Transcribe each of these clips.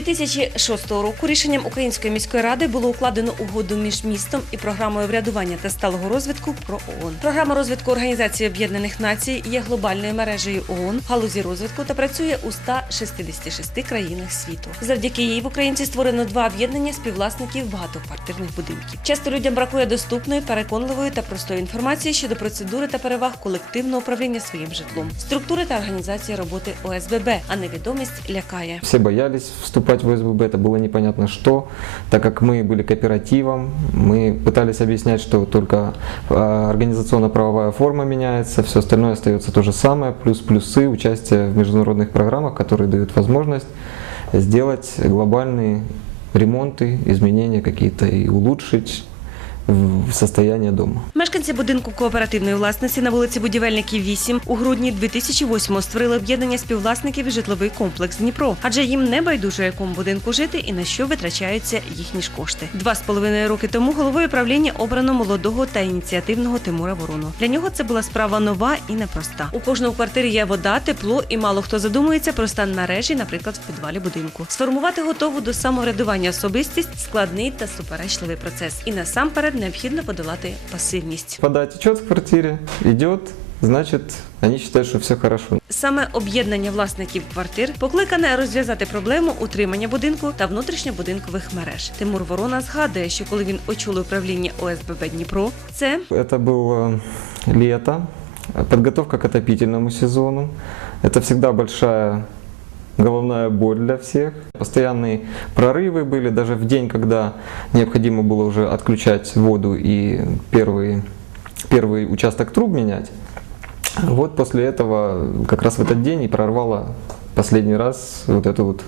2006 року рішенням Української міської ради було укладено угоду між містом і програмою врядування та сталого розвитку про ООН. Програма розвитку Організації Об'єднаних Націй є глобальною мережею ООН в галузі розвитку та працює у 166 країнах світу. Завдяки їй в Українці створено два об'єднання співвласників багатоквартирних будинків. Часто людям бракує доступної, переконливої та простої інформації щодо процедури та переваг колективного управління своїм житлом, структури та організації роботи ОСББ, а невідомість лякає. Все боялись вступать в СББ, это было непонятно что, так как мы были кооперативом, мы пытались объяснять, что только а, организационно-правовая форма меняется, все остальное остается то же самое, плюс плюсы участие в международных программах, которые дают возможность сделать глобальные ремонты, изменения какие-то и улучшить в- состояние дома. Мешканці будинку кооперативної власності на вулиці Будівельників 8 у грудні 2008 створили об'єднання співвласників і житловий комплекс Дніпро, адже їм не байдуже, якому будинку жити і на що витрачаються їхні ж кошти. Два з половиною роки тому головою правління обрано молодого та ініціативного Тимура Ворону. Для нього це була справа нова і непроста. У кожному квартирі є вода, тепло, і мало хто задумується про стан мережі, наприклад, в підвалі будинку. Сформувати готову до самоврядування особистість складний та суперечливий процес. І насамперед необхідно подолати пасивність. Вода течет в квартире, идет, значит, они считают, что все хорошо. Саме об'єднання власників квартир покликане розв'язати проблему утримання будинку та внутрішньобудинкових мереж. Тимур Ворона згадує, що коли він очолив управління ОСББ Дніпро, це Это было лето, подготовка к отопительному сезону. Это всегда большая головная боль для всех. Постоянные прорывы были, даже в день, когда необходимо было уже отключать воду и первый, первый участок труб менять. Вот после этого, как раз в этот день и прорвало последний раз вот эту вот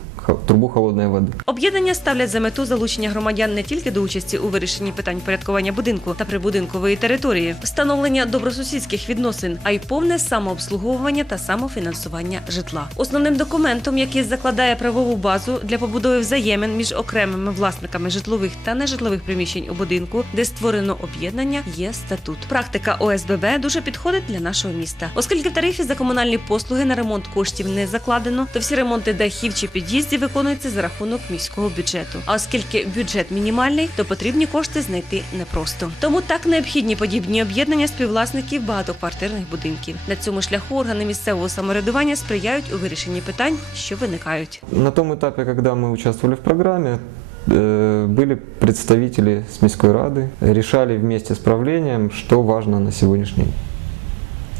трубу холодной воды. об'єднання ставлять за мету залучення громадян не тільки до участі у вирішенні питань порядкування будинку та прибудинкової території, встановлення добросусідських відносин, а й повне самообслуговування та самофінансування житла. Основним документом, який закладає правову базу для побудови взаємин між окремими власниками житлових та нежитлових приміщень у будинку, де створено об'єднання, є статут. Практика ОСББ дуже підходить для нашого міста, оскільки в тарифі за комунальні послуги на ремонт коштів не закладено, то всі ремонти дахів чи під'їздів виконуються за рахунок міського бюджету. А оскільки бюджет мінімальний, то потрібні кошти знайти непросто. Тому так необхідні подібні об'єднання співвласників багатоквартирних будинків. На цьому шляху органи місцевого самоврядування сприяють у вирішенні питань, що виникають. На том этапе, когда мы участвовали в программе, э, были представители с Мирской Рады, решали вместе с правлением, что важно на сегодняшний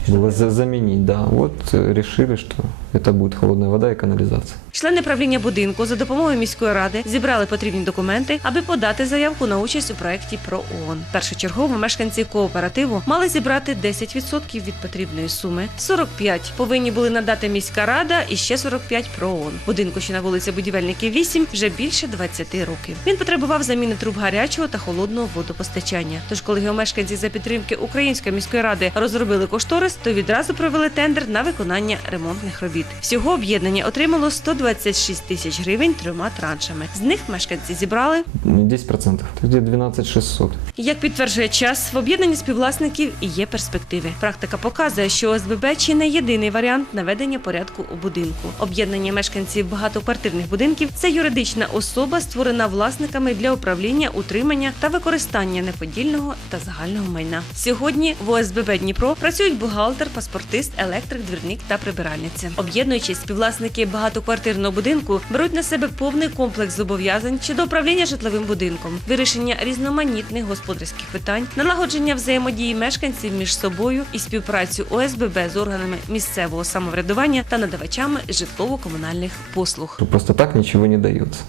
было за- заменить. Да. Вот э, решили, что это будет холодная вода и канализация. Члени правління будинку за допомогою міської ради зібрали потрібні документи, аби подати заявку на участь у проєкті про ООН. Першочергово мешканці кооперативу мали зібрати 10% від потрібної суми. 45 повинні були надати міська рада і ще 45 про ООН. Будинку, що на вулиці Будівельників 8, вже більше 20 років. Він потребував заміни труб гарячого та холодного водопостачання. Тож, коли геомешканці за підтримки Української міської ради розробили кошторис, то відразу провели тендер на виконання ремонтних робіт. Всього об'єднання отримало 126 тисяч гривень трьома траншами. З них мешканці зібрали. Ну, 10%. Это где 12 600. Як підтверджує час, в об'єднанні співвласників і є перспективи. Практика показує, що ОСББ чи не єдиний варіант наведення порядку у будинку. Об'єднання мешканців багатоквартирних будинків це юридична особа, створена власниками для управління, утримання та використання неподільного та загального майна. Сьогодні в ОСББ Дніпро працюють бухгалтер, паспортист, електрик, двірник та прибиральниця. Об'єднуючись, співвласники багатоквартирного будинку беруть на себе повний комплекс зобов'язань щодо управління житловим будинком, вирішення різноманітних господарських питань, налагодження взаємодії мешканців між собою і співпрацю ОСББ з органами місцевого самоврядування та надавачами житлово-комунальних послуг. Просто так нічого не дается.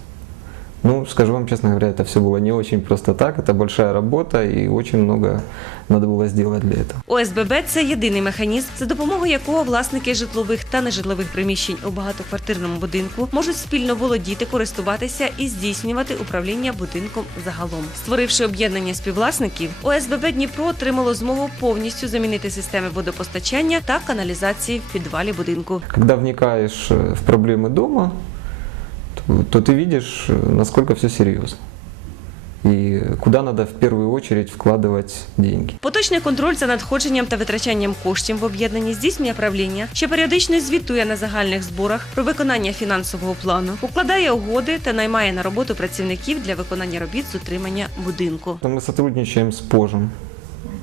Ну, скажу вам честно говоря, это все было не очень просто так. Это большая работа и очень много надо было сделать для этого. ОСББ це єдиний механізм, за допомогою якого власники житлових та нежитлових приміщень у багатоквартирному будинку можуть спільно володіти, користуватися і здійснювати управління будинком загалом. Створивши об'єднання співвласників, ОСББ Дніпро отримало змогу повністю замінити системи водопостачання та каналізації в підвалі будинку. Когда вникаешь э, в проблемы дома, то, то ты видишь, э, насколько все серьезно. и куда надо в первую очередь вкладывать деньги. Поточний контроль за надходженням та витрачанням коштів в об'єднанні здійснює правління, що періодично звітує на загальних зборах про виконання фінансового плану, укладає угоди та наймає на роботу працівників для виконання робіт з утримання будинку. Мы сотрудничаем с ПОЖем,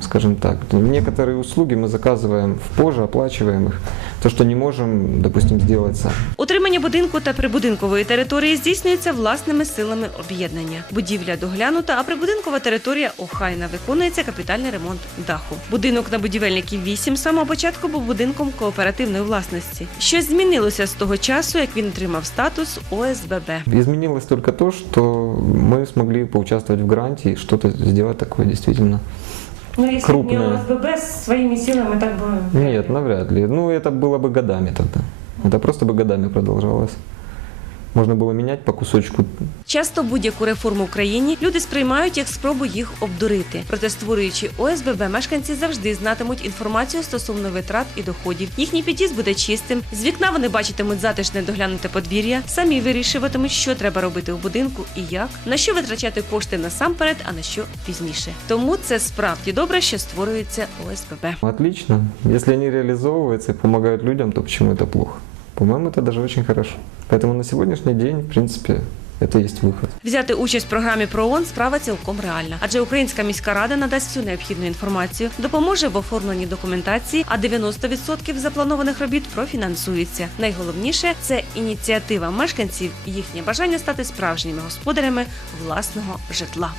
скажем так. Некоторые услуги мы заказываем в ПОЖе, оплачиваем их. То, что не можем, допустим, сделать сами. Утримання будинку та прибудинкової території здійснюється власними силами об'єднання. Будівля доглянута, а прибудинкова територія охайна. Виконується капітальний ремонт даху. Будинок на будівельників 8 з самого початку був будинком кооперативної власності. Щось змінилося з того часу, як він отримав статус ОСББ. Изменилось только то, что мы смогли поучаствовать в гранте и что-то сделать такое действительно. Ну, якщо Крупне. б не ОСББ своїми силами так би Нет, навряд ли. Ну, это было бы годами тогда. Это просто бы годами продолжалось. Можно было менять по кусочку. Часто будь-яку реформу в країні люди сприймають як спробу їх обдурити. Проте, створюючи ОСББ, мешканці завжди знатимуть інформацію стосовно витрат і доходів. Їхній під'їзд буде чистим. З вікна вони бачитимуть затишне доглянуте подвір'я, самі вирішуватимуть, що треба робити у будинку і як, на що витрачати кошти насамперед, а на що пізніше. Тому це справді добре, що створюється ОСББ. Отлично. Если они реализовываются и помогают людям, то почему это плохо? По-моему, это даже очень хорошо. Поэтому на сегодняшний день, в принципе, это есть выход. Взяти участь в програмі ПРООН справа цілком реальна, адже Українська міська рада надасть всю необхідну інформацію, допоможе в оформленні документації, а 90% запланованих робіт профінансуються. Найголовніше це ініціатива мешканців і їхнє бажання стати справжніми господарями власного житла.